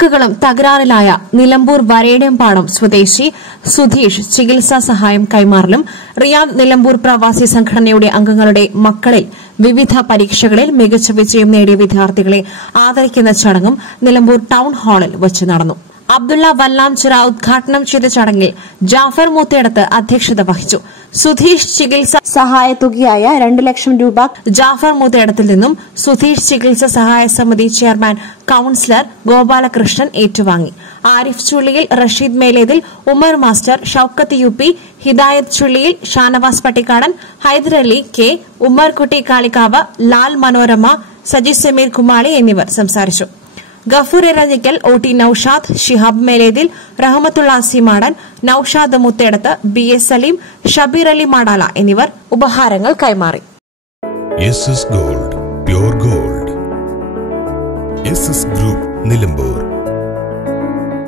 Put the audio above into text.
കൈവൃക്കകളും തകരാറിലായ നിലമ്പൂർ വരേടേമ്പാടം സ്വദേശി സുധീഷ് ചികിത്സാ സഹായം കൈമാറലും റിയാദ് നിലമ്പൂർ പ്രവാസി സംഘടനയുടെ അംഗങ്ങളുടെ മക്കളിൽ വിവിധ പരീക്ഷകളിൽ മികച്ച വിജയം നേടിയ വിദ്യാർത്ഥികളെ ആദരിക്കുന്ന ചടങ്ങും നിലമ്പൂർ ടൌൺ ഹാളിൽ വച്ച് നടന്നു. അബ്ദുള്ള വല്ലാംചിറ ഉദ്ഘാടനം ചെയ്ത ചടങ്ങിൽ ജാഫർ മൂത്തേടത്ത് അധ്യക്ഷത വഹിച്ചു. സുധീഷ് ചികിത്സാ സഹായത്തുകയായ 2 ലക്ഷം രൂപ ജാഫർ മൂത്തേടത്തിൽ നിന്നും സുധീഷ് ചികിത്സാ സഹായ സമിതി ചെയർമാൻ കൌൺസിലർ ഗോപാലകൃഷ്ണൻ ഏറ്റുവാങ്ങി. ആരിഫ് ചുള്ളിയിൽ, റഷീദ് മേലേതിൽ, ഉമർ മാസ്റ്റർ, ഷൌക്കത്ത് UP, ഹിദായത്ത് ചുള്ളിയിൽ, ഷാനവാസ് പട്ടിക്കാടൻ, ഹൈദരലി K, ഉമ്മർകുട്ടി കാളിക്കാവ്, ലാൽ മനോരമ, സജി സമീർ കുമാളി എന്നിവർ സംസാരിച്ചു. ഗഫൂർ ഇറഞ്ഞിക്കൽ, OT നൌഷാദ്, ഷിഹാബ് മേലേതിൽ, റഹ്മത്തുള്ള സീമാടൻ, നൌഷാദ് മുത്തേടത്ത്, BS സലീം, ഷബീർ അലി മാടാല എന്നിവർ ഉപഹാരങ്ങൾ കൈമാറി. SS Gold, Pure Gold. SS Group, Nilambur.